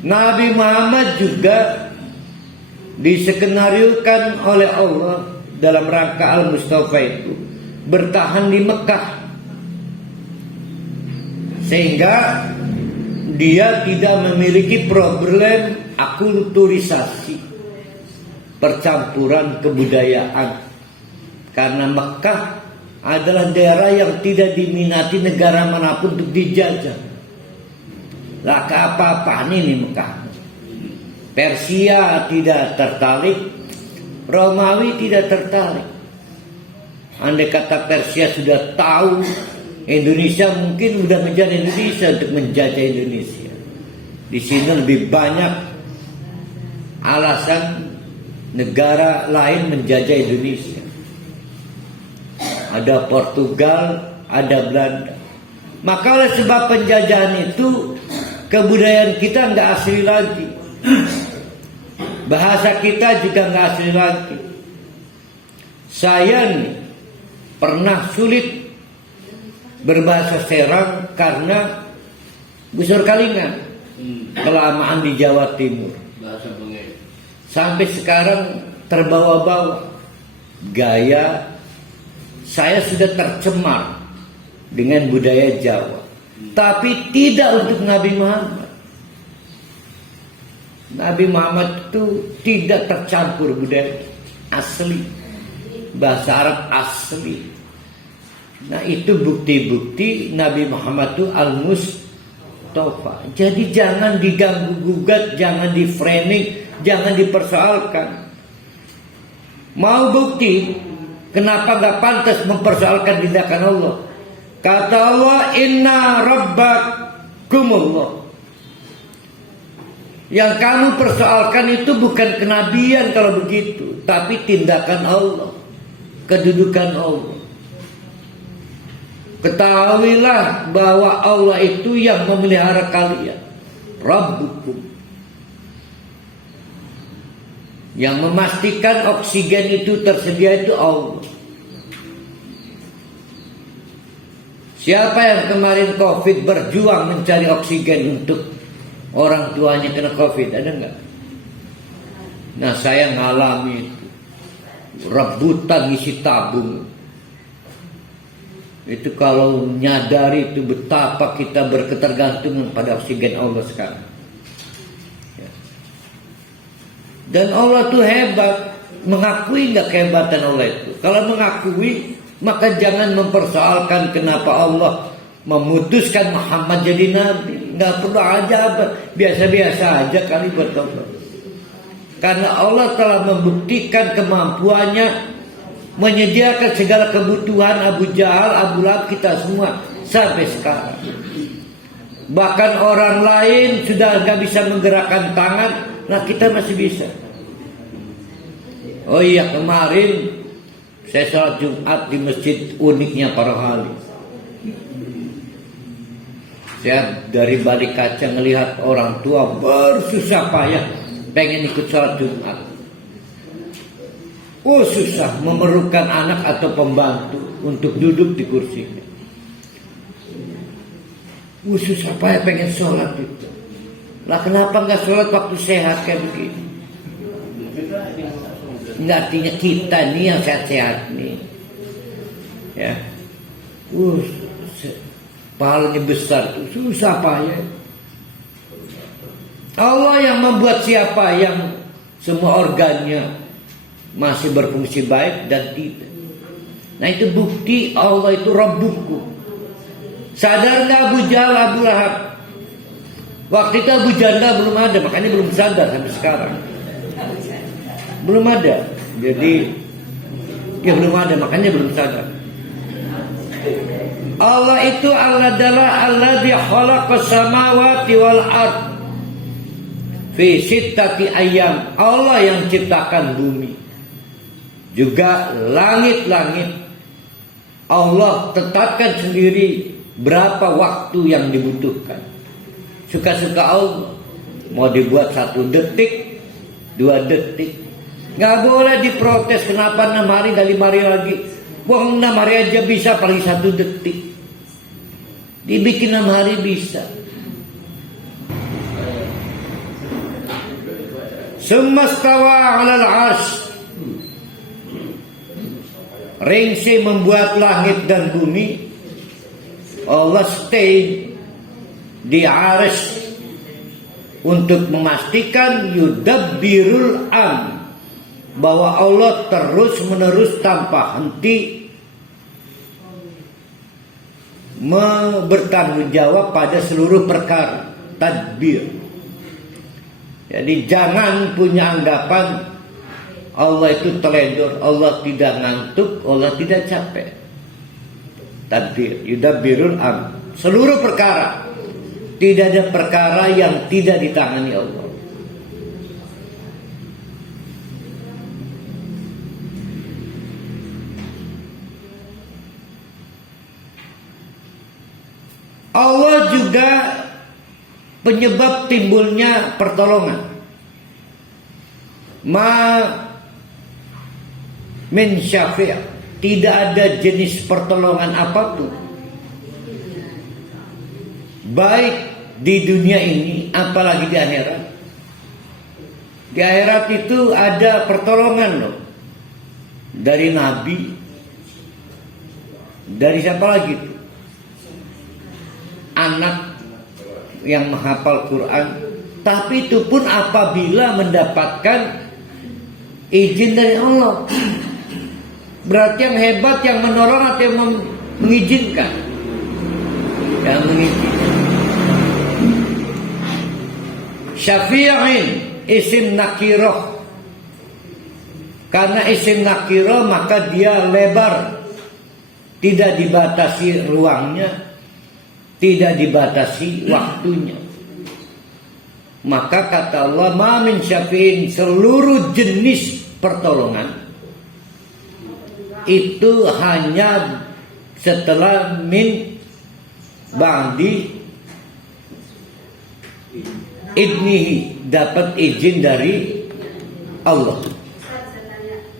Nabi Muhammad juga diskenariokan oleh Allah dalam rangka Al-Mustafa itu bertahan di Mekah, sehingga dia tidak memiliki problem akulturisasi, percampuran kebudayaan, karena Mekah adalah daerah yang tidak diminati negara manapun untuk dijajah. Lah apa-apaan ini Mekah. Persia tidak tertarik, Romawi tidak tertarik. Andai kata Persia sudah tahu Indonesia, mungkin sudah menjadi Indonesia untuk menjajah Indonesia. Di sini lebih banyak alasan negara lain menjajah Indonesia. Ada Portugal, ada Belanda. Maka oleh sebab penjajahan itu, kebudayaan kita nggak asli lagi. Bahasa kita juga nggak asli lagi. Saya nih pernah sulit berbahasa Serang karena busur kalingan, kelamaan di Jawa Timur. Sampai sekarang terbawa-bawa gaya saya sudah tercemar dengan budaya Jawa, tapi tidak untuk Nabi Muhammad. Nabi Muhammad itu tidak tercampur budaya asli, bahasa Arab asli. Nah, itu bukti-bukti Nabi Muhammad itu Al-Mustafa. Jadi jangan diganggu gugat, jangan di framing, jangan dipersoalkan. Mau bukti kenapa gak pantas mempersoalkan tindakan Allah? Kata Allah, inna rabbakumullah. Yang kamu persoalkan itu bukan kenabian kalau begitu, tapi tindakan Allah, kedudukan Allah. Ketahuilah bahwa Allah itu yang memelihara kalian, Rabbukum. Yang memastikan oksigen itu tersedia itu Allah. Siapa yang kemarin COVID berjuang mencari oksigen untuk orang tuanya kena COVID, ada enggak? Nah, saya ngalami itu. Rebutan isi tabung. Itu kalau nyadari itu betapa kita berketergantungan pada oksigen Allah sekarang. Ya. Dan Allah tuh hebat. Mengakui enggak kehebatan Allah itu? Kalau mengakui, maka jangan mempersoalkan kenapa Allah memutuskan Muhammad jadi nabi. Nggak perlu aja, biasa-biasa aja kali buat Allah. Karena Allah telah membuktikan kemampuannya menyediakan segala kebutuhan Abu Jahal, Abu Lahab, kita semua sampai sekarang. Bahkan orang lain sudah nggak bisa menggerakkan tangan, nah kita masih bisa. Oh iya, kemarin saya sholat Jumat di masjid uniknya Para Wali. Saya dari balik kaca ngelihat orang tua bersusah payah pengen ikut sholat Jumat. Oh, susah memerlukan anak atau pembantu untuk duduk di kursi. Susah payah pengen sholat itu. Lah kenapa nggak sholat waktu sehat kayak begini? Nggak, artinya kita nih yang sehat-sehat nih. Ya. Pahalanya besar itu susah payah. Allah yang membuat siapa yang semua organnya masih berfungsi baik dan tidak. Nah, itu bukti Allah itu Rabbuku. Sadar nggak Abu Jahal, Abu Lahab? Waktu itu Abu Janda belum ada, makanya belum sadar sampai sekarang. Belum ada. Jadi ya belum ada, makanya belum sadar. Allah itu adalah alladzi khalaqas samawati wal ard fi sittati ayyam. Allah yang ciptakan bumi juga langit-langit. Allah tetapkan sendiri berapa waktu yang dibutuhkan. Suka-suka Allah. Mau dibuat 1 detik, 2 detik. Nggak boleh diprotes kenapa 6 hari dan 5 hari lagi. Wah, 6 hari aja bisa, paling 1 detik. Dibikin 6 hari bisa. Semastawa 'alal 'arsy. Ringsi membuat langit dan bumi. Allah stay di arsy untuk memastikan yudabbirul bahwa Allah terus menerus tanpa henti bertanggung jawab pada seluruh perkara. Tadbir. Jadi jangan punya anggapan Allah itu teledor, Allah tidak ngantuk, Allah tidak capek. Tadbir, yudabbirul seluruh perkara. Tidak ada perkara yang tidak ditangani Allah. Allah juga penyebab timbulnya pertolongan. Min syafi', tidak ada jenis pertolongan apapun, baik di dunia ini apalagi di akhirat. Di akhirat itu ada pertolongan loh, dari Nabi, dari siapa lagi itu? Anak yang menghafal Quran. Tapi itu pun apabila mendapatkan izin dari Allah. Berarti yang hebat yang menolong atau yang mengizinkan? Yang mengizinkan. Syafi'in isim nakiroh. Karena isim nakiroh maka dia lebar, tidak dibatasi ruangnya, tidak dibatasi waktunya. Maka kata Allah, ma min syafi'in, seluruh jenis pertolongan itu hanya setelah min ba'di idnihi, dapat izin dari Allah.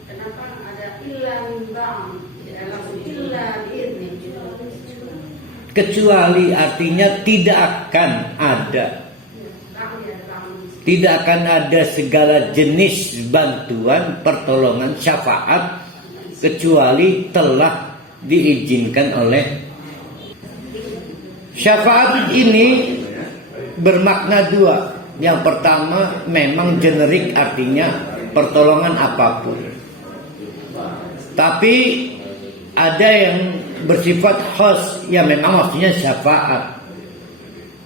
Kenapa ada illa min ba'd, illa bi'idni? Kecuali artinya tidak akan ada, tidak akan ada segala jenis bantuan, pertolongan, syafaat kecuali telah diizinkan oleh. Syafaat ini bermakna dua. Yang pertama memang generik, artinya pertolongan apapun. Tapi ada yang bersifat khas, ya memang maksudnya syafaat.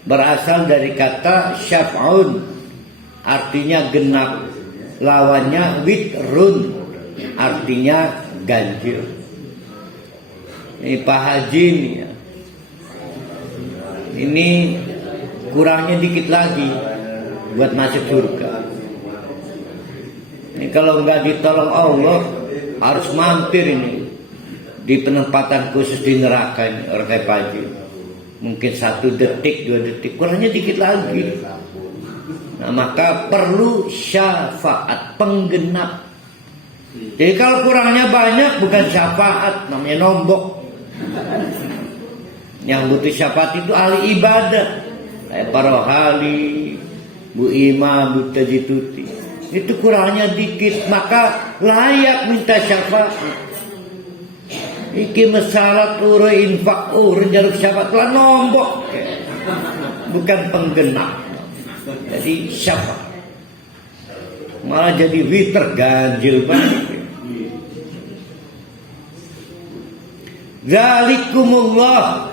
Berasal dari kata syaf'un, artinya genap. Lawannya witrun, artinya ganjil. Ini Pak Haji nih ya. Ini kurangnya dikit lagi buat masuk surga. Ini kalau nggak ditolong Allah harus mampir ini di penempatan khusus di neraka ini, orang kayak Pak Haji. Mungkin 1 detik, 2 detik, kurangnya dikit lagi. Nah, maka perlu syafaat, penggenap. Jadi kalau kurangnya banyak bukan syafaat, namanya nombok. Yang butuh syafaat itu ahli ibadah, kayak para rohali, Bu Ima, Bu Tajituti. Itu kurangnya dikit, maka layak minta syafaat. Iki masalah uro infak jaluk syafaat lah nombok, bukan penggenap. Jadi syafaat malah jadi witer, ganjil banget. Zalikumullah,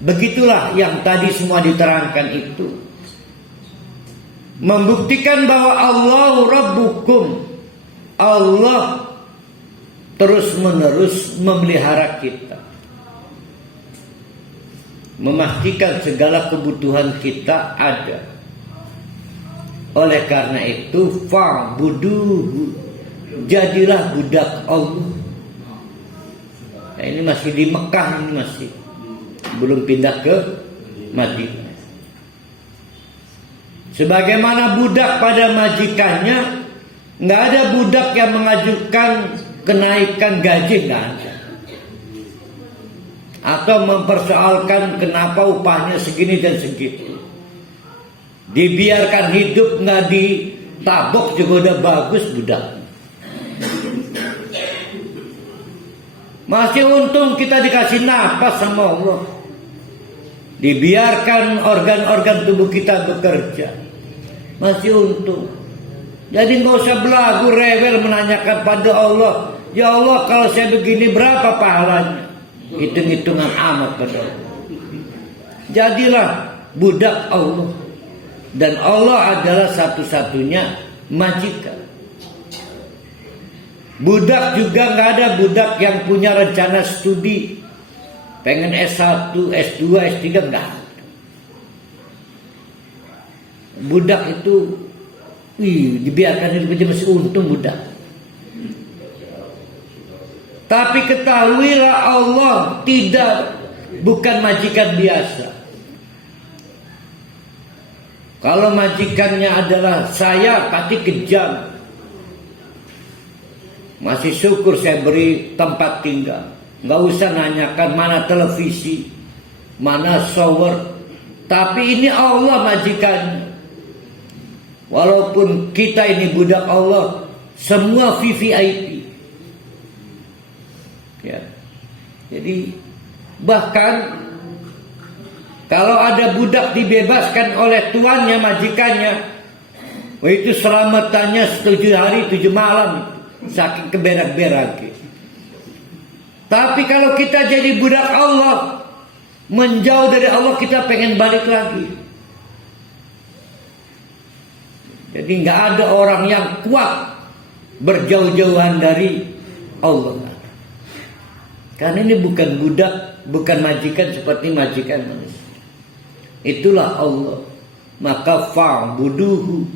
begitulah yang tadi semua diterangkan itu, membuktikan bahwa Allahu Rabbukum, Allah terus menerus memelihara kita, memastikan segala kebutuhan kita ada. Oleh karena itu fa'buduhu, jadilah budak Allah. Nah, ini masih di Mekah, ini masih belum pindah ke Madinah. Sebagaimana budak pada majikannya, nggak ada budak yang mengajukan kenaikan gaji, nggak ada. Atau mempersoalkan kenapa upahnya segini dan segitu. Dibiarkan hidup, nggak tabok juga udah bagus budak. Masih untung kita dikasih napas sama Allah. Dibiarkan organ-organ tubuh kita bekerja. Masih untung. Jadi nggak usah belagu rewel menanyakan pada Allah, ya Allah kalau saya begini berapa pahalanya? Hitung-hitungan amat pada Allah. Jadilah budak Allah. Dan Allah adalah satu-satunya majikan. Budak juga nggak ada budak yang punya rencana studi, pengen S1, S2, S3 nggak ada. Budak itu, dibiarkan hidup aja masih untung budak. Tapi ketahuilah Allah bukan majikan biasa. Kalau majikannya adalah saya, pasti kejam. Masih syukur saya beri tempat tinggal. Nggak usah nanyakan mana televisi, mana shower. Tapi ini Allah majikannya. Walaupun kita ini budak Allah, semua VVIP. Ya. Jadi bahkan kalau ada budak dibebaskan oleh tuannya, majikannya, itu selamatannya 7 hari 7 malam, saking keberak-berak. Tapi kalau kita jadi budak Allah, menjauh dari Allah, kita pengen balik lagi. Jadi nggak ada orang yang kuat berjauh-jauhan dari Allah. Karena ini bukan budak, bukan majikan seperti majikan manusia. Itulah Allah. Maka fa'buduhu,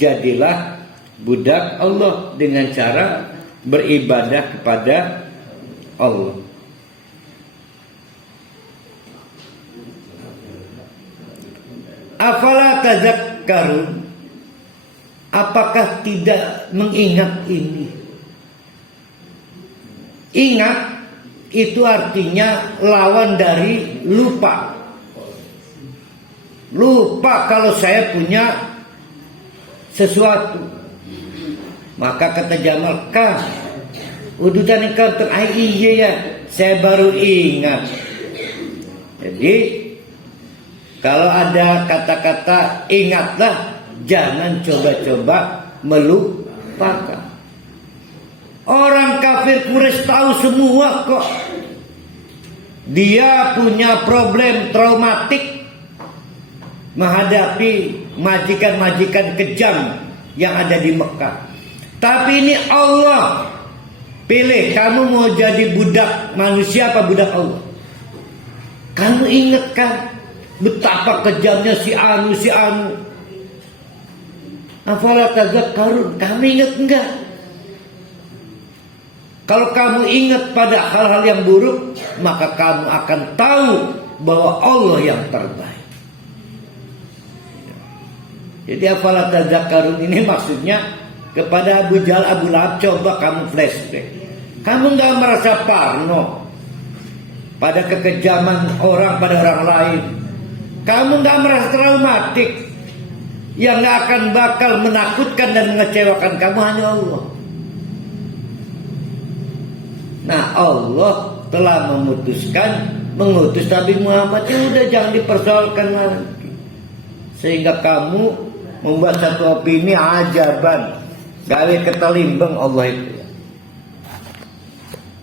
jadilah budak Allah dengan cara beribadah kepada Allah. Afala tazakkarun, apakah tidak mengingat ini? Ingat itu artinya lawan dari lupa. Lupa kalau saya punya sesuatu. Maka kata Jamal, Kang, udutan engkau iya ya, saya baru ingat. Jadi kalau ada kata-kata ingatlah, jangan coba-coba melupakan. Orang kafir Quraisy tahu semua kok. Dia punya problem traumatik menghadapi majikan-majikan kejam yang ada di Mekah. Tapi ini Allah pilih, kamu mau jadi budak manusia apa budak Allah? Kamu ingat kan betapa kejamnya si Anu. Afala tazakkarun, kamu ingat enggak? Kalau kamu ingat pada hal-hal yang buruk, maka kamu akan tahu bahwa Allah yang terbaik. Jadi afala tazakkarun ini maksudnya kepada Abu Jahal, Abu Lahab, coba kamu flashback. Kamu nggak merasa parno pada kekejaman orang pada orang lain. Kamu nggak merasa traumatik. Yang nggak akan bakal menakutkan dan mengecewakan kamu hanya Allah. Nah, Allah telah mengutus Nabi Muhammad, ya udah jangan dipersoalkan lagi. Sehingga kamu membuat satu opini ajaban, gawe ketelimbang Allah itu.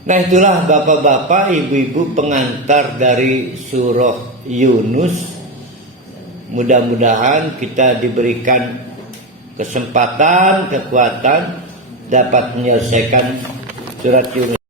Nah, itulah bapak-bapak, ibu-ibu pengantar dari surah Yunus. Mudah-mudahan kita diberikan kesempatan, kekuatan dapat menyelesaikan surat Yunus.